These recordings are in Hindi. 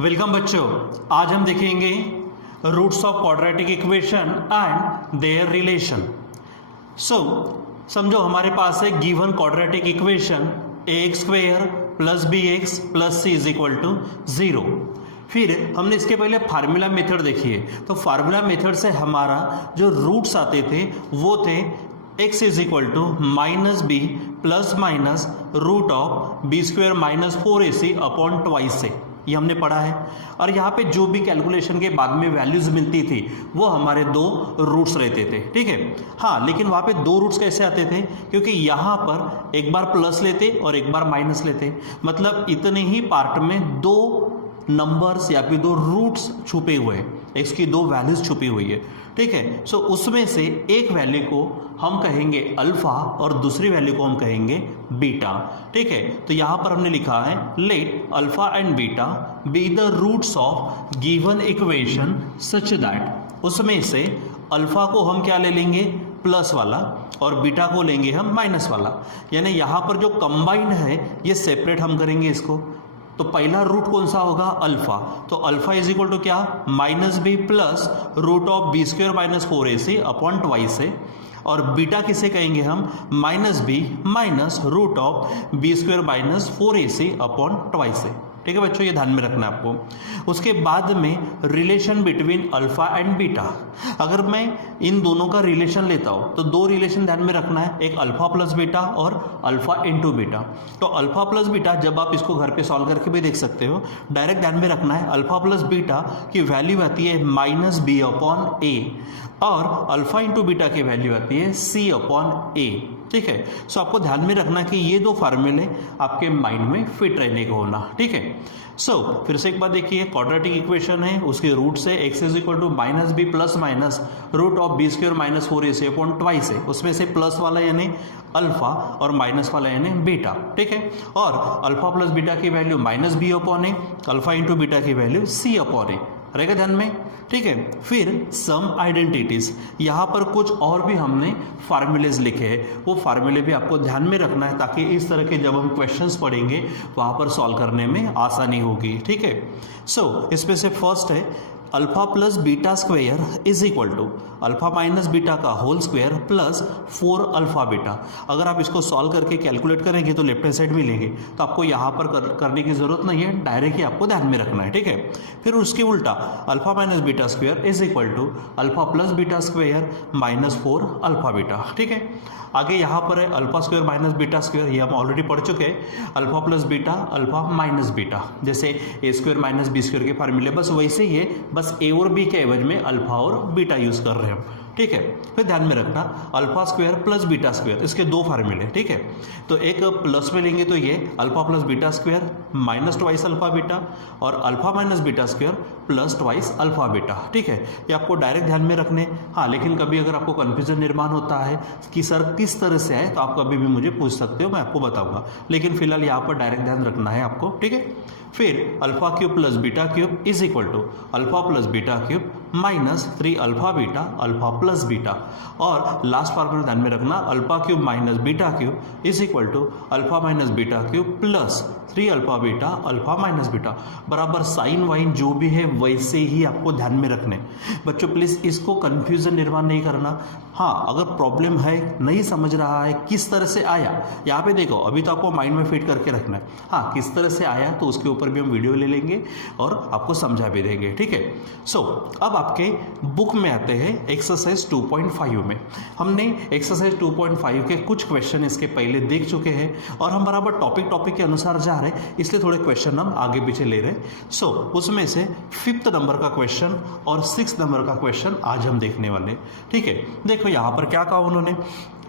वेलकम बच्चों, आज हम देखेंगे roots of quadratic equation and their relation. समझो हमारे पास है given quadratic equation ax square plus bx plus c is equal to 0। फिर हमने इसके पहले फार्मूला मेथड देखी है, तो फार्मूला मेथड से हमारा जो रूट्स आते थे वो थे x is equal to minus b plus minus root of b square minus 4ac upon twice से, ये हमने पढ़ा है। और यहाँ पे जो भी कैलकुलेशन के बाद में वैल्यूज मिलती थी वो हमारे दो रूट्स रहते थे, ठीक है। हाँ, लेकिन वहाँ पे दो रूट्स कैसे आते थे, क्योंकि यहाँ पर एक बार प्लस लेते और एक बार माइनस लेते, मतलब इतने ही पार्ट में दो नंबर्स या फिर दो रूट्स छुपे हुए हैं, एक्स की दो वैल्यूज छुपी हुई है, ठीक है। सो उसमें से एक वैल्यू को हम कहेंगे अल्फा और दूसरी वैल्यू को हम कहेंगे बीटा, ठीक है। तो यहां पर हमने लिखा है let alpha and beta be the roots of given equation such that, उसमें से अल्फा को हम क्या ले लेंगे, प्लस वाला, और बीटा को लेंगे हम माइनस वाला। यानी यहां पर जो कंबाइंड है ये सेपरेट हम करेंगे इसको। तो पहला रूट कौन सा होगा, अल्फा। तो अल्फा इज इक्वल टू क्या, minus b plus root of b square minus 4ac upon twice है। और बीटा किसे कहेंगे हम, minus b minus root of b square minus 4ac upon twice है, ठीक है बच्चों, ये ध्यान में रखना है आपको। उसके बाद में relation between alpha and beta, अगर मैं इन दोनों का रिलेशन लेता हूं तो दो रिलेशन ध्यान में रखना है, एक अल्फा प्लस बीटा और अल्फा इंटू बीटा। तो अल्फा प्लस बीटा जब आप इसको घर पे सॉल्व करके भी देख सकते हो, डायरेक्ट ध्यान में रखना है अल्फा प्लस बीटा की वैल्यू आती है माइनस बी अपॉन ए, और अल्फा इंटू बीटा की वैल्यू आती है सी अपॉन ए, ठीक है। सो आपको ध्यान में रखना कि ये दो फार्मूले आपके माइंड में फिट रहने को होना, ठीक है। सो फिर से एक बात देखिए, क्वाड्रेटिक इक्वेशन है, उसके रूट से x is equal to minus b plus minus root of b square minus 4ac upon twice है, उसमें से प्लस वाला यानी अल्फा और माइनस वाला यानी बीटा, ठीक है। और अल्फा प्लस बीटा की वैल्यू माइनस बी अपॉन है, अल्फा इंटू बीटा की वैल्यू सी अपॉन है, रहेगा ध्यान में, ठीक है। फिर सम आइडेंटिटीज, यहाँ पर कुछ और भी हमने फार्मूलेज लिखे हैं, वो फार्मूले भी आपको ध्यान में रखना है ताकि इस तरह के जब हम क्वेश्चंस पढ़ेंगे वहाँ पर सॉल्व करने में आसानी होगी, ठीक है। सो इसमें से फर्स्ट है alpha plus beta square is equal to alpha minus beta का whole square plus 4 alpha beta. अगर आप इसको सॉल्व करके कैलकुलेट करेंगे तो लेफ्ट हैंड साइड मिलेंगे, तो आपको यहाँ पर करने की जरूरत नहीं है, डायरेक्ट ही आपको ध्यान में रखना है, ठीक है। फिर उसके उल्टा alpha minus beta square is equal to alpha plus beta square minus 4 alpha beta, ठीक है। आगे यहाँ पर है alpha square minus beta square, ये हम ऑलरेडी पढ़ चुके हैं, alpha plus beta alpha minus beta, जैसे a square minus b square के फार्मूले, बस वैसे ही है, बस ए और बी के एवज में अल्फा और बीटा यूज कर रहे हैं हम, ठीक है। फिर ध्यान में रखना alpha square plus beta square, इसके दो फार्मूले, ठीक है। तो एक प्लस में लेंगे तो ये alpha plus beta square minus twice alpha beta, और alpha minus beta square plus twice alpha beta, ठीक है। ये आपको डायरेक्ट ध्यान में रखने। हाँ, लेकिन कभी अगर आपको कंफ्यूजन निर्माण होता है कि सर किस तरह से है, तो आप कभी भी मुझे पूछ सकते हो, मैं आपको बताऊंगा, लेकिन फिलहाल यहाँ पर डायरेक्ट ध्यान रखना है आपको, ठीक है। फिर alpha cube plus beta cube is equal to alpha plus beta cube minus 3 alpha beta alpha plus beta, और लास्ट फार्मूला ध्यान में रखना alpha cube minus beta cube is equal to alpha minus beta cube plus 3 alpha beta alpha minus beta, बराबर साइन वाइन जो भी है वैसे ही आपको ध्यान में रखने। बच्चों प्लीज इसको कंफ्यूजन निर्माण नहीं करना। हाँ, अगर प्रॉब्लम है, नहीं समझ रहा है किस तरह से आया, यहाँ पे देखो अभी तो आपको माइंड में फिट करके रखना है। हाँ, किस तरह से आया तो उसके ऊपर भी हम वीडियो ले लेंगे और आपको समझा भी देंगे, ठीक है। सो अब आपके बुक में आते हैं एक्सरसाइज 2.5 में। हमने एक्सरसाइज 2.5 के कुछ क्वेश्चन इसके पहले देख चुके हैं, और हम बराबर टॉपिक के अनुसार जा रहे हैं, इसलिए थोड़े क्वेश्चन हम आगे पीछे ले रहे हैं। सो उसमें से 5th नंबर का क्वेश्चन और 6th नंबर का क्वेश्चन आज हम देखने वाले, ठीक है। देखो यहाँ पर क्या कहा उन्होंने,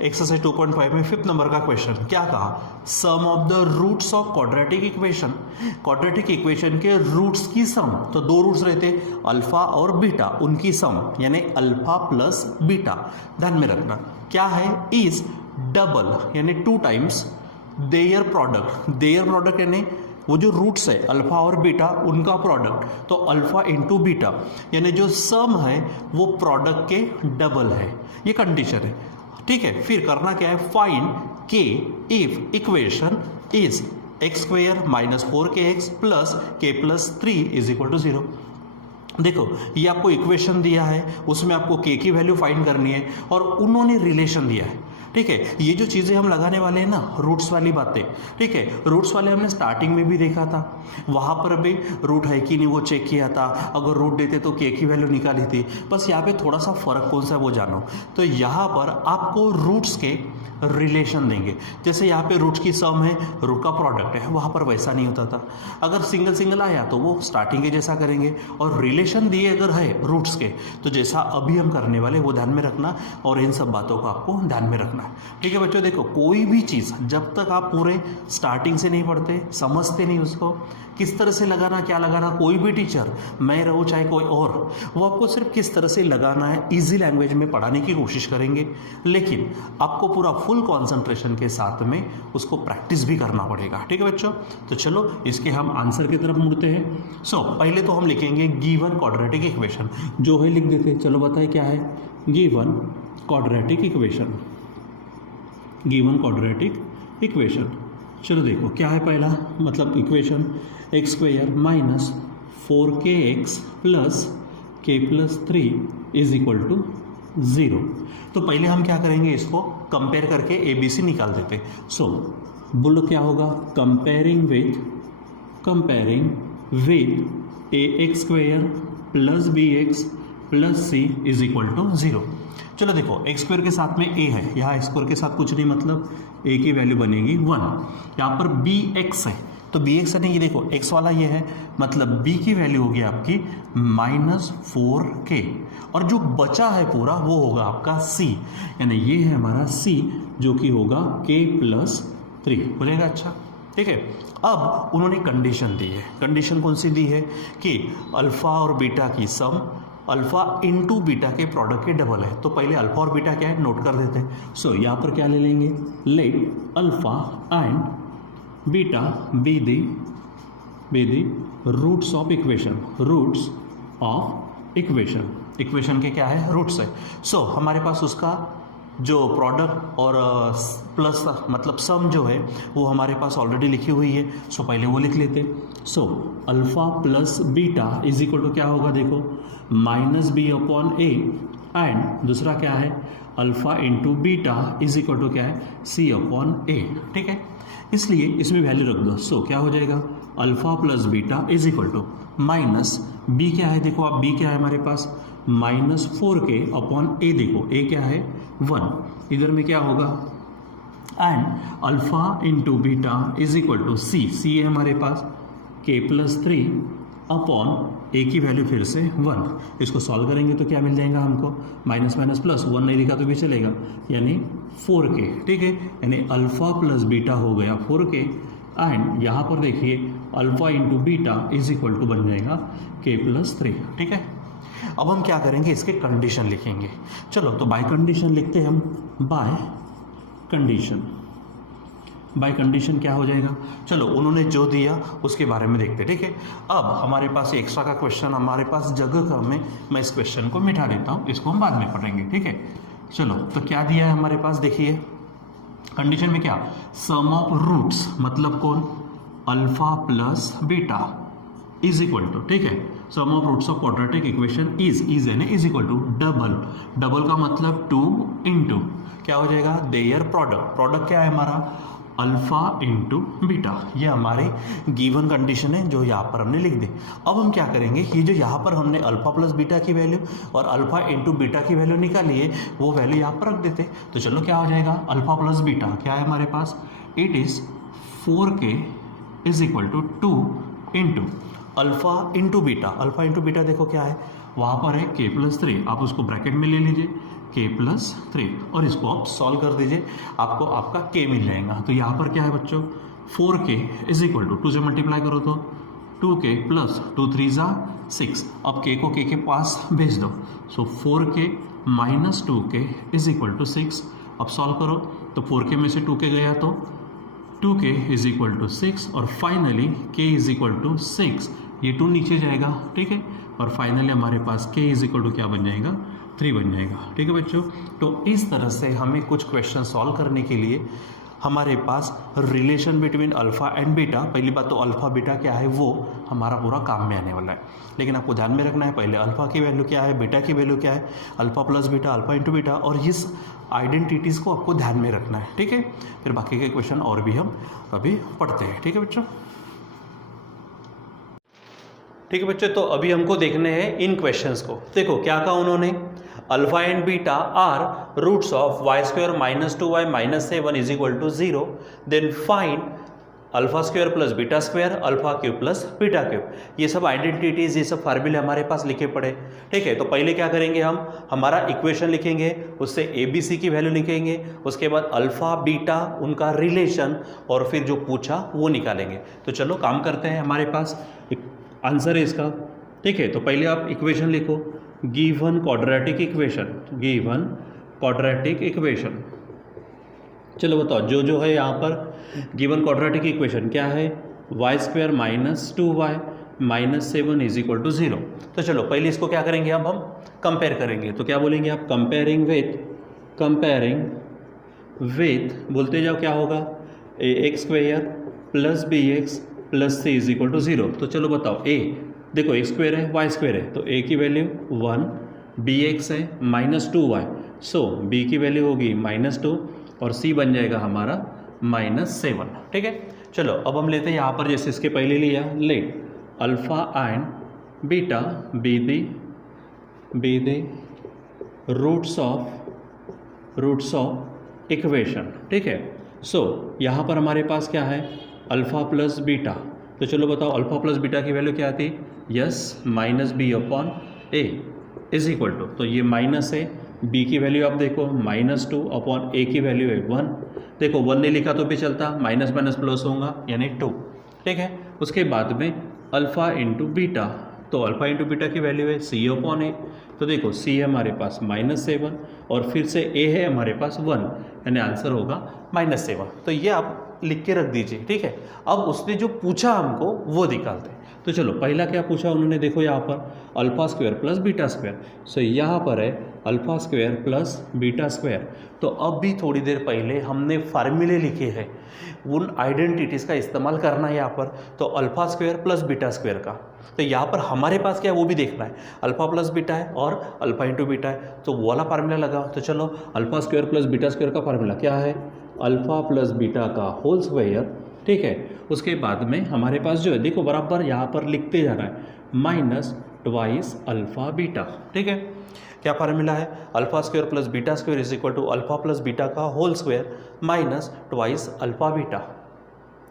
एक्सरसाइज 2.5 में 5th नंबर का क्वेश्चन क्या कहा, sum of the roots of quadratic equation, quadratic equation के रूट्स की सम, तो दो रूट्स रहते अल्फा और बीटा, उनकी सम यानी अल्फा प्लस बीटा, ध्यान में रखना क्या है, इज डबल यानी 2 टाइम्स देयर प्रोडक्ट यानी वो जो रूट्स है अल्फा और बीटा उनका प्रोडक्ट, तो अल्फा इंटू बीटा यानी जो सम है वो प्रोडक्ट के डबल है, ये कंडीशन है, ठीक है। फिर करना क्या है, फाइंड के if equation is x square minus 4kx plus के प्लस 3 इज इक्वल टू 0। देखो ये आपको इक्वेशन दिया है, उसमें आपको के की वैल्यू फाइंड करनी है और उन्होंने रिलेशन दिया है। ठीक है, ये जो चीज़ें हम लगाने वाले हैं ना, रूट्स वाली बातें, ठीक है, रूट्स वाले हमने स्टार्टिंग में भी देखा था, वहाँ पर भी रूट है कि नहीं वो चेक किया था, अगर रूट देते तो के की वैल्यू निकाली थी। बस यहाँ पे थोड़ा सा फर्क कौन सा है वो जानो। तो यहाँ पर आपको रूट्स के रिलेशन देंगे, जैसे यहाँ पे रूट्स की सम है, रूट का प्रोडक्ट है, वहाँ पर वैसा नहीं होता था। अगर सिंगल सिंगल आया तो वो स्टार्टिंग के जैसा करेंगे, और रिलेशन दिए अगर है रूट्स के तो जैसा अभी हम करने वाले वो ध्यान में रखना, और इन सब बातों को आपको ध्यान में रखना है। ठीक है बच्चों, देखो कोई भी चीज़ जब तक आप पूरे स्टार्टिंग से नहीं पढ़ते, समझते नहीं उसको किस तरह से लगाना, क्या लगाना, कोई भी टीचर, मैं रहूँ चाहे कोई और, वो आपको सिर्फ किस तरह से लगाना है इजी लैंग्वेज में पढ़ाने की कोशिश करेंगे, लेकिन आपको पूरा फुल कंसंट्रेशन के साथ में उसको प्रैक्टिस भी करना पड़ेगा। ठीक है बच्चों, तो चलो इसके हम आंसर की तरफ मुड़ते हैं। सो पहले तो हम लिखेंगे गिवन क्वाड्रेटिक इक्वेशन, जो है लिख देते हैं। चलो बताइए क्या है given quadratic equation. Given quadratic equation, चलो देखो क्या है पहला मतलब equation, x square minus 4kx plus के प्लस 3 इज इक्वल टू 0। तो पहले हम क्या करेंगे, इसको कंपेयर करके ए बी सी निकाल देते। सो बोलो क्या होगा, comparing with a x square plus b x plus c is equal to 0। चलो देखो एक्स स्क्वायर के साथ में ए है, यहाँ एक्स स्क्वायर के साथ कुछ नहीं, मतलब ए की वैल्यू बनेगी 1। यहाँ पर बी एक्स है तो बी एक्स है नहीं, ये देखो एक्स वाला ये है, मतलब बी की वैल्यू होगी आपकी -4k, और जो बचा है पूरा वो होगा आपका सी, यानी ये है हमारा सी जो कि होगा k प्लस 3 हो जाएगा। अच्छा ठीक है, अब उन्होंने कंडीशन दी है। कंडीशन कौन सी दी है कि अल्फा और बीटा की सम अल्फा इंटू बीटा के प्रोडक्ट के डबल है। तो पहले अल्फा और बीटा क्या है नोट कर देते हैं। सो यहाँ पर क्या ले लेंगे, let alpha and beta be the roots of equation, roots of equation, equation के क्या है रूट्स है। सो हमारे पास उसका जो प्रोडक्ट और प्लस मतलब सम जो है वो हमारे पास ऑलरेडी लिखी हुई है। सो पहले वो लिख लेते। So alpha plus beta is equal to क्या होगा, देखो -b अपॉन ए, एंड दूसरा क्या है alpha into beta is equal to क्या है c अपॉन ए। ठीक है, इसलिए इसमें वैल्यू रख दो। सो क्या हो जाएगा alpha plus beta is equal to minus b क्या है, देखो आप बी क्या है हमारे पास -4k अपॉन ए, देखो ए क्या है 1, इधर में क्या होगा and alpha into beta is equal to C है हमारे पास k प्लस 3 अपॉन ए की वैल्यू फिर से 1। इसको सॉल्व करेंगे तो क्या मिल जाएगा हमको, माइनस माइनस प्लस 1 नहीं लिखा तो भी चलेगा, यानी 4k। ठीक है, यानी अल्फा प्लस बीटा हो गया 4k, एंड यहाँ पर देखिए alpha into beta is equal to बन जाएगा k प्लस 3। ठीक है, अब हम क्या करेंगे, इसके कंडीशन लिखेंगे। चलो तो बाय कंडीशन लिखते हैं हम, बाय कंडीशन क्या हो जाएगा, चलो उन्होंने जो दिया उसके बारे में देखते। ठीक है, अब हमारे पास एक्स्ट्रा का क्वेश्चन हमारे पास जगह कम है, मैं इस क्वेश्चन को मिटा देता हूँ, इसको हम बाद में पढ़ेंगे। ठीक है, चलो तो क्या दिया है हमारे पास, देखिए कंडीशन में क्या, सम ऑफ रूट्स मतलब कौन alpha plus beta is equal to, ठीक है, sum of roots of quadratic equation is यानी इज इक्वल टू डबल का मतलब 2 इंटू क्या हो जाएगा देयर प्रोडक्ट क्या है हमारा अल्फा इंटू बीटा। ये हमारी गिवन कंडीशन है जो यहाँ पर हमने लिख दी। अब हम क्या करेंगे, ये जो यहाँ पर हमने अल्फा प्लस बीटा की वैल्यू और अल्फा इंटू बीटा की वैल्यू निकाली है वो वैल्यू यहाँ पर रख देते। तो चलो क्या हो जाएगा, अल्फा प्लस बीटा क्या है हमारे पास, it is 4k is equal to 2 into alpha into beta देखो क्या है वहाँ पर है k प्लस 3, आप उसको ब्रैकेट में ले लीजिए k प्लस 3 और इसको आप सॉल्व कर दीजिए, आपको आपका k मिल जाएगा। तो यहाँ पर क्या है बच्चों 4k इज इक्वल टू 2 से मल्टीप्लाई करो तो 2k प्लस 2 3 ज़ा 6, अब k को k के पास भेज दो। So 4k minus 2k is equal to 6, अब सॉल्व करो तो 4k में से 2k गया तो 2k इज इक्वल टू 6 और finally k is equal to 6, ये 2 नीचे जाएगा। ठीक है, और फाइनली हमारे पास k इज इक्वल टू क्या बन जाएगा 3 बन जाएगा। ठीक है बच्चों, तो इस तरह से हमें कुछ क्वेश्चन सॉल्व करने के लिए हमारे पास relation between alpha and beta, पहली बात तो अल्फ़ा बीटा क्या है वो हमारा पूरा काम में आने वाला है, लेकिन आपको ध्यान में रखना है पहले अल्फ़ा की वैल्यू क्या है, बीटा की वैल्यू क्या है, alpha plus beta, alpha into beta, और इस आइडेंटिटीज़ को आपको ध्यान में रखना है, ठीक है। फिर बाकी के क्वेश्चन और भी हम अभी पढ़ते हैं, ठीक है बच्चों। ठीक है बच्चों, तो अभी हमको देखने हैं इन क्वेश्चंस को। देखो क्या कहा उन्होंने, alpha and beta are roots of y square minus 2y minus 7 is equal to 0, then find alpha square plus beta square, alpha cube plus beta cube. ये सब आइडेंटिटीज, ये सब फार्मूले हमारे पास लिखे पड़े, ठीक है। तो पहले क्या करेंगे, हम हमारा इक्वेशन लिखेंगे, उससे ए बी सी की वैल्यू लिखेंगे, उसके बाद अल्फा बीटा उनका रिलेशन, और फिर जो पूछा वो निकालेंगे। तो चलो काम करते हैं, हमारे पास आंसर है इसका, ठीक है। तो पहले आप इक्वेशन लिखो, given quadratic equation, given quadratic equation. चलो बताओ जो जो है यहाँ पर गिवन क्वाड्रेटिक इक्वेशन क्या है, y square minus 2y minus 7 is equal to 0। तो चलो पहले इसको क्या करेंगे, अब हम कंपेयर करेंगे। तो क्या बोलेंगे आप, कंपेयरिंग विथ बोलते जाओ, क्या होगा, a x square plus b x plus c is equal to 0। तो चलो बताओ, ए देखो एक्स स्क्वायर है वाई स्क्वायर है, तो ए की वैल्यू 1, बी एक्स है माइनस 2y, सो बी की वैल्यू होगी -2 और सी बन जाएगा हमारा -7, ठीक है। चलो अब हम लेते हैं यहाँ पर, जैसे इसके पहले लिया, let alpha and beta be the roots of equation, ठीक है। सो यहाँ पर हमारे पास क्या है, अल्फ़ा प्लस बीटा। तो चलो बताओ अल्फ़ा प्लस बीटा की वैल्यू क्या आती, yes minus b upon a is equal to, तो ये माइनस है, बी की वैल्यू आप देखो -2 अपॉन ए की वैल्यू है 1, देखो 1 नहीं लिखा तो भी चलता, माइनस माइनस प्लस होगा यानी 2, ठीक है। उसके बाद में अल्फ़ा इंटू बीटा, तो अल्फ़ा इंटू बीटा की वैल्यू है सी अपॉन ए, तो देखो सी है हमारे पास -7 और फिर से ए है हमारे पास 1, यानी आंसर होगा -7। तो ये आप लिख के रख दीजिए, ठीक है। अब उसने जो पूछा हमको वो निकालते हैं। तो चलो पहला क्या पूछा उन्होंने, देखो यहाँ पर alpha square plus beta square, so यहाँ पर है alpha square plus beta square. तो अब भी थोड़ी देर पहले हमने फार्मूले लिखे हैं, उन आइडेंटिटीज़ का इस्तेमाल करना है यहाँ पर। तो alpha square plus beta square का, तो यहाँ पर हमारे पास क्या है वो भी देखना है, अल्फ़ा प्लस बीटा है और अल्फ़ा इंटू बीटा है, तो वो वाला फार्मूला लगाओ। तो चलो alpha square plus beta square का फार्मूला क्या है, अल्फ़ा प्लस बीटा का होल स्क्वायर, ठीक है। उसके बाद में हमारे पास जो है देखो बराबर यहाँ पर लिखते जाना है, -2 अल्फ़ा बीटा, ठीक है। क्या फार्मूला है, alpha square plus beta square is equal to alpha plus beta का होल स्क्वायर -2 अल्फ़ा बीटा।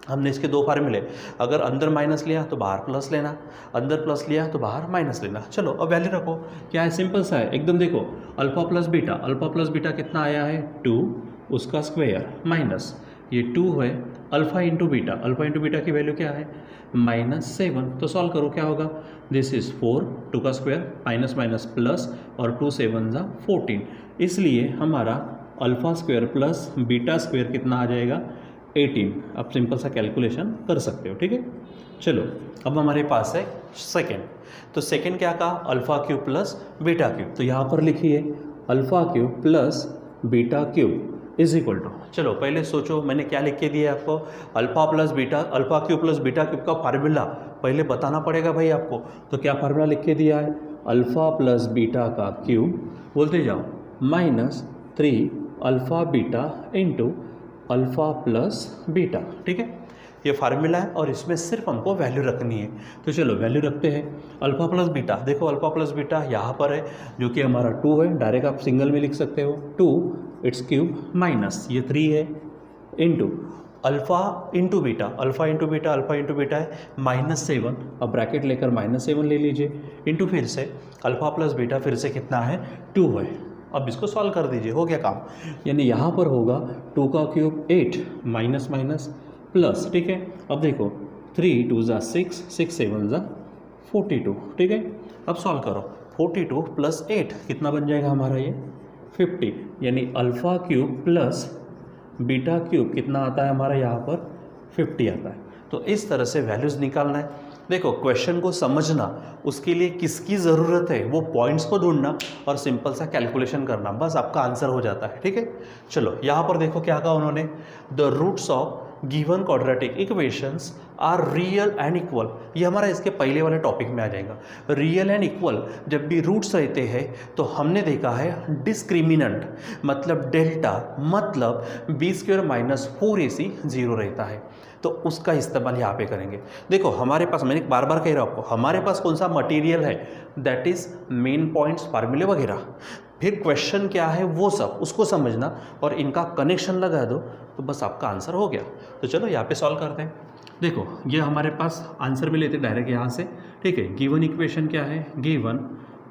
हमने इसके दो फार्मूले, अगर अंदर माइनस लिया तो बाहर प्लस लेना, अंदर प्लस लिया तो बाहर माइनस लेना। चलो अब वैल्यू रखो, क्या है, सिंपल सा है एकदम। देखो अल्फ़ा प्लस बीटा कितना आया है 2, उसका स्क्वायर माइनस ये 2 है अल्फ़ा इंटू बीटा की वैल्यू क्या है -7। तो सॉल्व करो क्या होगा, दिस इज़ 4, 2 का स्क्वायर माइनस माइनस प्लस और 2 7 ज़ा 14, इसलिए हमारा alpha square plus beta square कितना आ जाएगा 18। आप सिंपल सा कैलकुलेशन कर सकते हो, ठीक है। चलो अब हमारे पास है सेकेंड, तो सेकेंड क्या कहा, alpha cube plus beta cube. तो यहाँ पर लिखिए alpha cube plus beta cube is equal to, चलो पहले सोचो मैंने क्या लिख के दिया आपको, alpha cube plus beta cube का फार्मूला पहले बताना पड़ेगा भाई आपको। तो क्या फार्मूला लिख के दिया है, अल्फ़ा प्लस बीटा का क्यूब, बोलते जाओ -3 alpha beta into alpha plus beta, ठीक है। ये फार्मूला है और इसमें सिर्फ हमको वैल्यू रखनी है। तो चलो वैल्यू रखते हैं, अल्फ़ा प्लस बीटा, देखो अल्फ़ा प्लस बीटा यहाँ पर है जो कि हमारा 2 है, डायरेक्ट आप सिंगल में लिख सकते हो, 2 इट्स क्यूब माइनस ये 3 है इंटू अल्फ़ा इंटू बीटा है -7, अब ब्रैकेट लेकर -7 ले लीजिए, इंटू फिर से अल्फ़ा प्लस बीटा फिर से कितना है 2 है। अब इसको सॉल्व कर दीजिए, हो गया काम। यानी यहाँ पर होगा 2 का क्यूब 8 माइनस माइनस प्लस, ठीक है। अब देखो 3 2 ज़ा 6, 6 7 ज़ा 42, ठीक है। अब सॉल्व करो, 42 प्लस 8 कितना बन जाएगा हमारा ये 50, यानी alpha cube plus beta cube कितना आता है हमारा यहाँ पर 50 आता है। तो इस तरह से वैल्यूज़ निकालना है। देखो क्वेश्चन को समझना, उसके लिए किसकी ज़रूरत है, वो पॉइंट्स को ढूंढना और सिंपल सा कैलकुलेशन करना, बस आपका आंसर हो जाता है। ठीक है, चलो यहाँ पर देखो क्या कहा उन्होंने, the roots of given quadratic equations are real and equal. ये हमारा इसके पहले वाले टॉपिक में आ जाएगा। रियल एंड इक्वल जब भी रूट्स रहते हैं तो हमने देखा है डिस्क्रिमिनेंट मतलब डेल्टा मतलब b² माइनस 4ac 0 रहता है, तो उसका इस्तेमाल यहाँ पे करेंगे। देखो हमारे पास, मैंने बार बार कह रहा हूँ आपको, हमारे पास कौन सा मटेरियल है, दैट इज मेन पॉइंट्स, फार्मूले वगैरह, फिर क्वेश्चन क्या है वो सब उसको समझना और इनका कनेक्शन लगा दो तो बस आपका आंसर हो गया। तो चलो यहाँ पे सॉल्व करते हैं। देखो ये हमारे पास आंसर भी लेते डायरेक्ट यहाँ से। ठीक है, गिवन इक्वेशन क्या है, given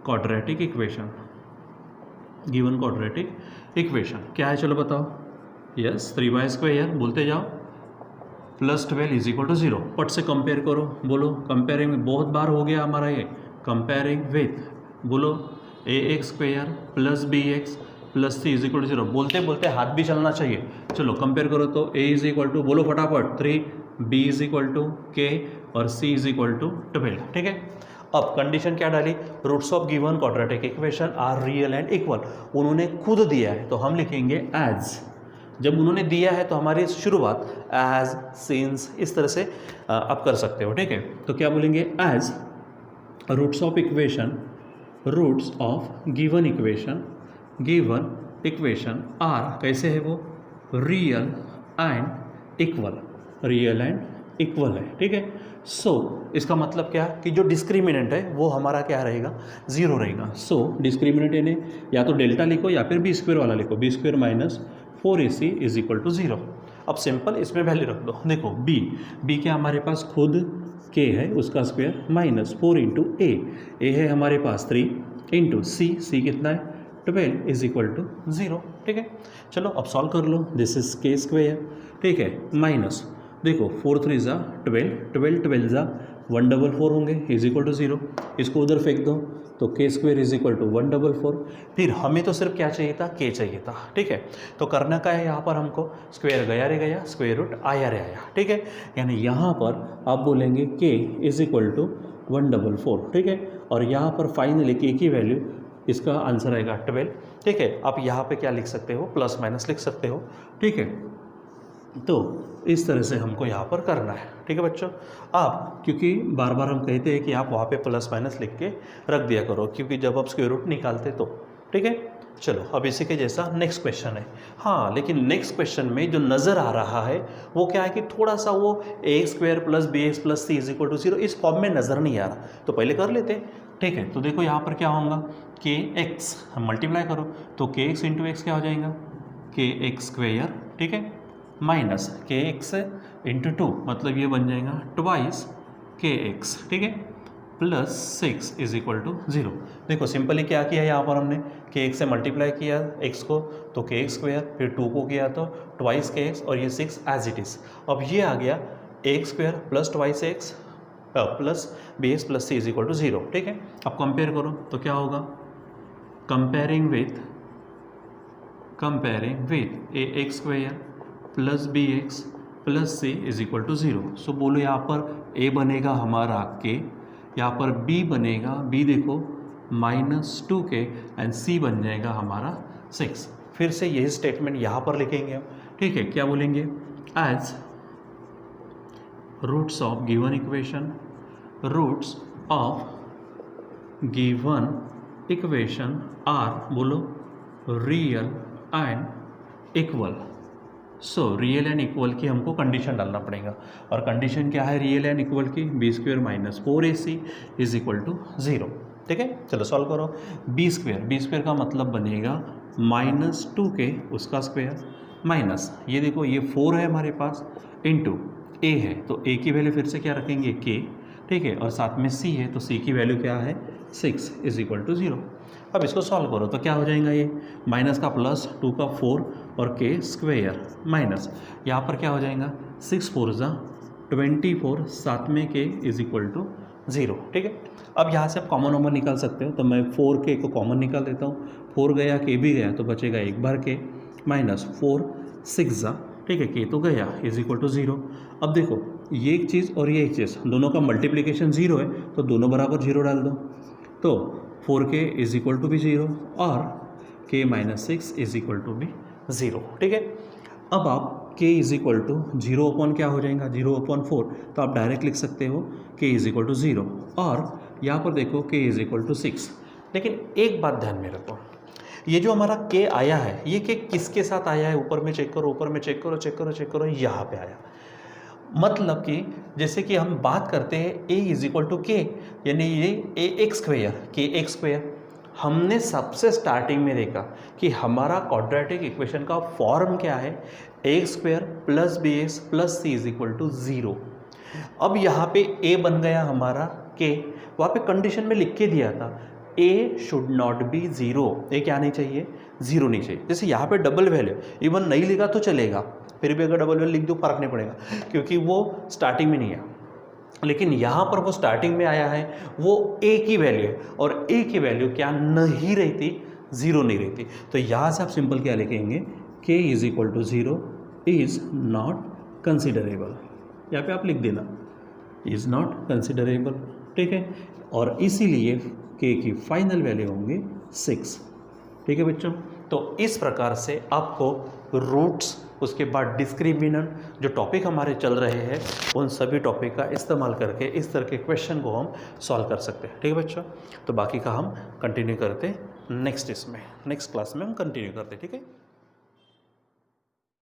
quadratic equation, given quadratic equation क्या है, चलो बताओ। यस, 3y² बोलते जाओ प्लस 12 इज इक्वल टू 0। पट से कंपेयर करो, बोलो कंपेयरिंग में बहुत बार हो गया हमारा ये, कंपेयरिंग विथ, बोलो ax² plus bx plus c is equal to 0। बोलते बोलते हाथ भी चलना चाहिए। चलो कंपेयर करो तो a इज इक्वल टू, बोलो फटाफट 3, b is equal to k और c इज इक्वल टू 12। ठीक है, अब कंडीशन क्या डाली, roots of given quadratic equation are real and equal. उन्होंने खुद दिया है तो हम लिखेंगे एज। जब उन्होंने दिया है तो हमारी शुरुआत एज, सिंस, इस तरह से आप कर सकते हो। ठीक है, तो क्या बोलेंगे, as roots of equation, roots of given equation are, कैसे है वो, real and equal, real and equal है। ठीक है, सो इसका मतलब क्या कि जो डिस्क्रिमिनेंट है वो हमारा क्या रहेगा, 0 रहेगा। सो डिस्क्रिमिनेंट यानी या तो डेल्टा लिखो या फिर b² वाला लिखो, b² minus 4ac is equal to 0। अब सिंपल इसमें वैल्यू रख दो। देखो b क्या हमारे पास खुद k है, उसका स्क्वायर माइनस 4 इंटू a है हमारे पास 3 इंटू c कितना है 12 इज इक्वल टू 0। ठीक है, चलो अब सॉल्व कर लो। This is k²। ठीक है, माइनस देखो 4 3 ज़ा 12, 12 12 ज़ा 144 होंगे इज इक्वल टू 0। इसको उधर फेंक दो तो k² इज इक्वल टू 144। फिर हमें तो सिर्फ क्या चाहिए था, k चाहिए था। ठीक है, तो करना क्या है यहाँ पर हमको, स्क्वायर गया रे गया, स्क्वायर रूट आया रे आया। ठीक है, यानी यहाँ पर आप बोलेंगे k इज इक्वल टू 144। ठीक है, और यहाँ पर फाइनली k की वैल्यू, इसका आंसर आएगा 12। ठीक है, आप यहाँ पे क्या लिख सकते हो, प्लस माइनस लिख सकते हो। ठीक है, तो इस तरह से हमको यहाँ पर करना है। ठीक है बच्चों, आप क्योंकि बार बार हम कहते हैं कि आप वहाँ पे प्लस माइनस लिख के रख दिया करो, क्योंकि जब आप स्क्वायर रूट निकालते तो। ठीक है, चलो अब इसी के जैसा नेक्स्ट क्वेश्चन है। हाँ, लेकिन नेक्स्ट क्वेश्चन में जो नज़र आ रहा है वो क्या है कि थोड़ा सा वो a² plus bx plus c is equal to 0 इस फॉर्म में नज़र नहीं आ रहा, तो पहले कर लेते हैं। ठीक है, तो देखो यहाँ पर क्या होगा, kx हम मल्टीप्लाई करो तो kx इंटू एक्स क्या हो जाएगा, kx²। ठीक है, माइनस kx इंटू 2 मतलब ये बन जाएगा ट्वाइस kx। ठीक है, प्लस 6 इज इक्वल टू 0। देखो सिंपली क्या किया यहाँ पर हमने, kx से मल्टीप्लाई किया x को तो kx², फिर 2 को किया तो ट्वाइस kx और ये 6 एज इट इज़। अब ये आ गया a² plus twice x plus bx plus c is equal to 0। ठीक है, अब कंपेयर करो तो क्या होगा, comparing with ax² plus bx plus c is equal to 0। So बोलो यहाँ पर a बनेगा हमारा k, यहाँ पर b बनेगा, b देखो माइनस 2k एंड c बन जाएगा हमारा 6। फिर से यही स्टेटमेंट यहाँ पर लिखेंगे हम। ठीक है, क्या बोलेंगे, as roots of given equation, roots of given equation are, बोलो real and equal. So real and equal की हमको कंडीशन डालना पड़ेगा, और कंडीशन क्या है रियल एंड इक्वल की, b² minus 4ac is equal to 0। ठीक है, चलो सॉल्व करो। b² का मतलब बनेगा माइनस 2k उसका स्क्वायर माइनस, ये देखो ये 4 है हमारे पास, इंटू a है तो a की वैल्यू फिर से क्या रखेंगे k। ठीक है, और साथ में c है तो c की वैल्यू क्या है 6 इज इक्वल टू 0। अब इसको सॉल्व करो तो क्या हो जाएगा, ये माइनस का प्लस 2 का 4 और k² माइनस यहाँ पर क्या हो जाएगा 6 4 ज़ा 24 साथ में k इज इक्वल टू 0। ठीक है, अब यहाँ से आप कॉमन नंबर निकाल सकते हो, तो मैं 4k को कॉमन निकाल देता हूँ। 4 गया k भी गया तो बचेगा एक बार k माइनस 4 6 ज़ा, ठीक है, k तो गया इज इक्वल टू 0। अब देखो ये एक चीज़ और ये एक चीज़ दोनों का मल्टीप्लिकेशन 0 है तो दोनों बराबर 0 डाल दो, तो 4k इज इक्वल टू भी 0 और k minus 6 is equal to भी 0। ठीक है, अब आप k is equal to 0 upon क्या हो जाएगा 0 अपॉन 4, तो आप डायरेक्ट लिख सकते हो k इज इक्वल टू 0 और यहाँ पर देखो k इज इक्वल टू 6। लेकिन एक बात ध्यान में रखो, ये जो हमारा k आया है ये k किसके साथ आया है, ऊपर में चेक करो, ऊपर में चेक करो, चेक करो, चेक करो, यहाँ पे आया। मतलब कि जैसे कि हम बात करते हैं a इज इक्वल टू के, यानी ये ए एक्स स्क्वेयर के एक्स स्क्वेयर, हमने सबसे स्टार्टिंग में देखा कि हमारा क्वाड्रेटिक इक्वेशन का फॉर्म क्या है, x square plus b x plus c is equal to 0। अब यहाँ पे a बन गया हमारा k, वहाँ पे कंडीशन में लिख के दिया था a शुड नॉट बी 0, ए क्या नहीं चाहिए 0 नहीं चाहिए। जैसे यहाँ पे डबल वैल्यू इवन नहीं लिखा तो चलेगा, फिर भी अगर डबल वैल्यू लिख दो फर्क नहीं पड़ेगा क्योंकि वो स्टार्टिंग में नहीं आया, लेकिन यहाँ पर वो स्टार्टिंग में आया है, वो a की वैल्यू है और a की वैल्यू क्या नहीं रहती 0 नहीं रहती। तो यहाँ से आप सिंपल क्या लिखेंगे k is equal to 0 is not considerable, यहाँ पे आप लिख देना इज नॉट कंसिडरेबल। ठीक है, और इसीलिए k की फाइनल वैल्यू होंगे 6। ठीक है बच्चों, तो इस प्रकार से आपको रूट्स, उसके बाद डिस्क्रिमिनेंट जो टॉपिक हमारे चल रहे हैं उन सभी टॉपिक का इस्तेमाल करके इस तरह के क्वेश्चन को हम सॉल्व कर सकते हैं। ठीक है बच्चों, तो बाकी का हम कंटिन्यू करते नेक्स्ट क्लास में हम कंटिन्यू करते। ठीक है।